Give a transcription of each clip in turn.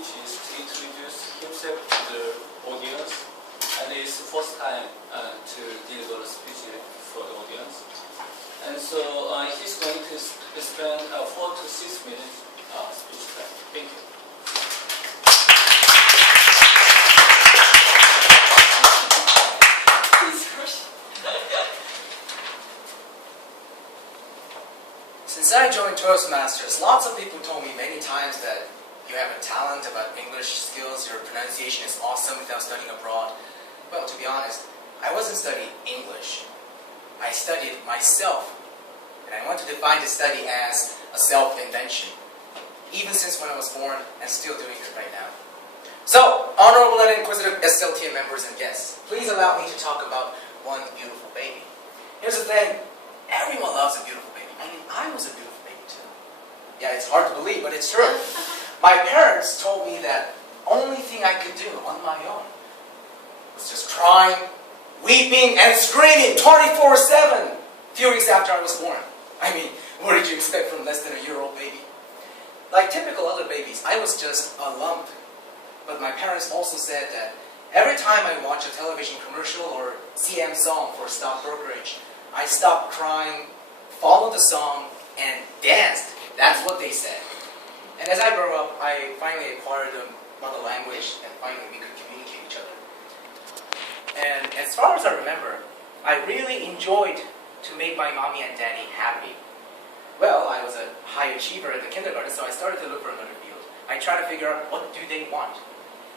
speech is to introduce himself to the audience, and it's the first time to deliver a speech for the audience. And so he's going to spend 4 to 6 minutes speech time. Thank you. Since I joined Toastmasters, lots of people told me many times that you have a talent about English skills, your pronunciation is awesome without studying abroad. Well, to be honest, I wasn't studying English. I studied myself. And I want to define the study as a self-invention. Even since when I was born, and still doing it right now. So, honorable and inquisitive SLTM members and guests, please allow me to talk about one beautiful baby. Here's the thing, everyone loves a beautiful baby. I mean, I was a beautiful baby too. Yeah, it's hard to believe, but it's true. My parents told me that only thing I could do on my own was just crying, weeping, and screaming 24/7 few weeks after I was born. I mean, what did you expect from less than a year-old baby? Like typical other babies, I was just a lump. But my parents also said that every time I watch a television commercial or CM song for stock brokerage, I stopped crying, followed the song, and danced. That's what they said. And as I grew up, I finally acquired a mother language, and finally we could communicate each other. And as far as I remember, I really enjoyed to make my mommy and daddy happy. Well, I was a high achiever at the kindergarten, so I started to look for another field. I tried to figure out what do they want.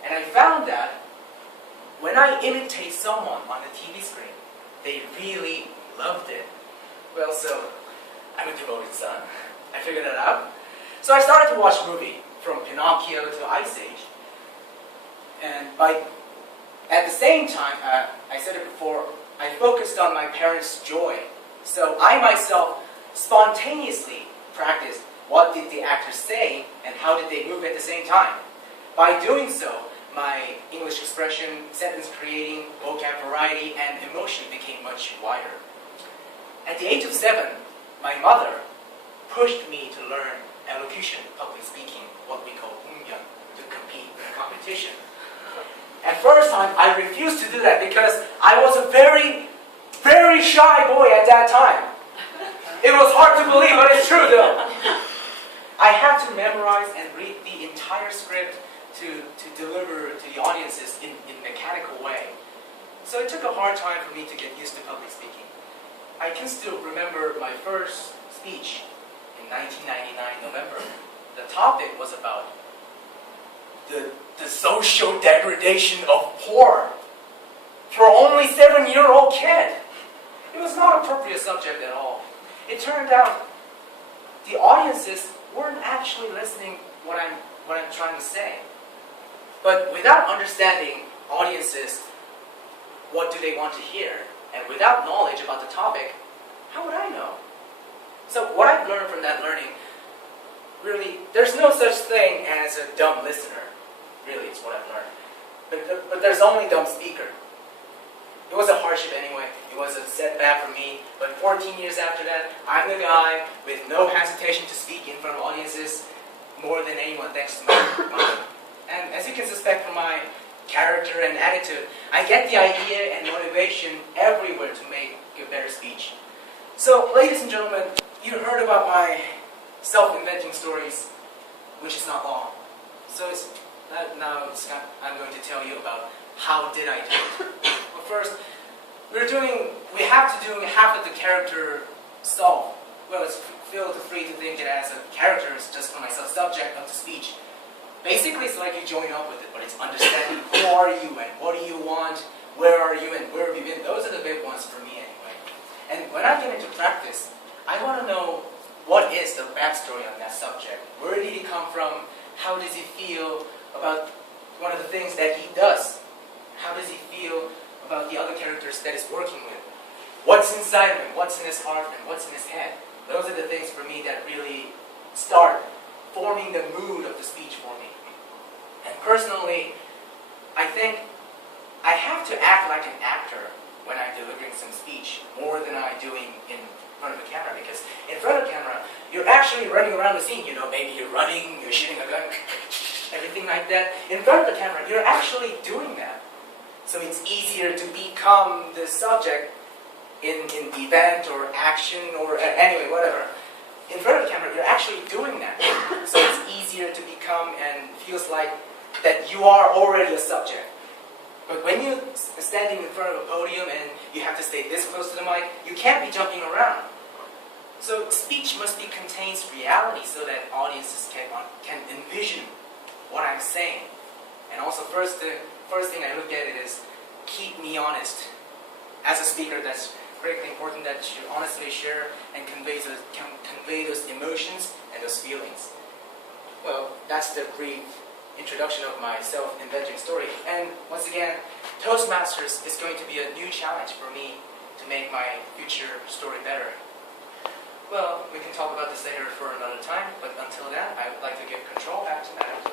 And I found that when I imitate someone on the TV screen, they really loved it. Well, so I'm a devoted son. I figured that out. So I started to watch movies from Pinocchio to Ice Age. And at the same time, I said it before, I focused on my parents' joy. So I myself spontaneously practiced what did the actors say and how did they move at the same time. By doing so, my English expression, sentence creating, vocab variety, and emotion became much wider. At the age of 7, my mother pushed me to learn elocution, public speaking, what we call ungyang, to compete in a competition. At first time, I refused to do that because I was a very, very shy boy at that time. It was hard to believe, but it's true though. I had to memorize and read the entire script to deliver to the audiences in a mechanical way. So it took a hard time for me to get used to public speaking. I can still remember my first speech in 1999 November. The topic was about the social degradation of poor for only 7-year-old kid. It was not an appropriate subject at all. It turned out the audiences weren't actually listening what I'm trying to say. But without understanding audiences, what do they want to hear, and without knowledge about the topic, how would I know? So what I've learned from that learning, really, there's no such thing as a dumb listener. Really, it's what I've learned. But there's only dumb speaker. It was a hardship anyway. It was a setback for me. But 14 years after that, I'm the guy with no hesitation to speak in front of audiences more than anyone, thanks to my mom. And as you can suspect from my character and attitude, I get the idea and motivation everywhere to make a better speech. So, ladies and gentlemen, you heard about my self-inventing stories, which is not long. So I'm going to tell you about how did I do it. But first, we have to do half of the character solve. Well, it's feel free to think it as a character is just for myself, subject of the speech. Basically, it's like you join up with it, but it's understanding who are you and what do you want, where are you and where have you been. Those are the big ones for me anyway. And when I get into practice, I want to know what is the backstory on that subject. Where did he come from? How does he feel about one of the things that he does? How does he feel about the other characters that he's working with? What's inside of him? What's in his heart and what's in his head? Those are the things for me that really start forming the mood of the speech for me. And personally, I think I have to act like an actor when I'm delivering some speech more than I'm doing in front of a camera, because in front of camera, you're actually running around the scene, maybe you're running, you're shooting a gun, everything something like that, in front of the camera, you're actually doing that. So it's easier to become the subject in event or action or anyway, whatever. In front of the camera, you're actually doing that. So it's easier to become and feels like that you are already a subject. But when you're standing in front of a podium and you have to stay this close to the mic, you can't be jumping around. So speech must be contains reality so that audiences can envision what I'm saying. And also the first thing I look at it is keep me honest. As a speaker, that's critically important that you honestly share and convey those emotions and those feelings. Well, that's the brief introduction of my self-inventing story. And once again, Toastmasters is going to be a new challenge for me to make my future story better. Well, we can talk about this later for another time, but until then, I would like to give control back to Madam.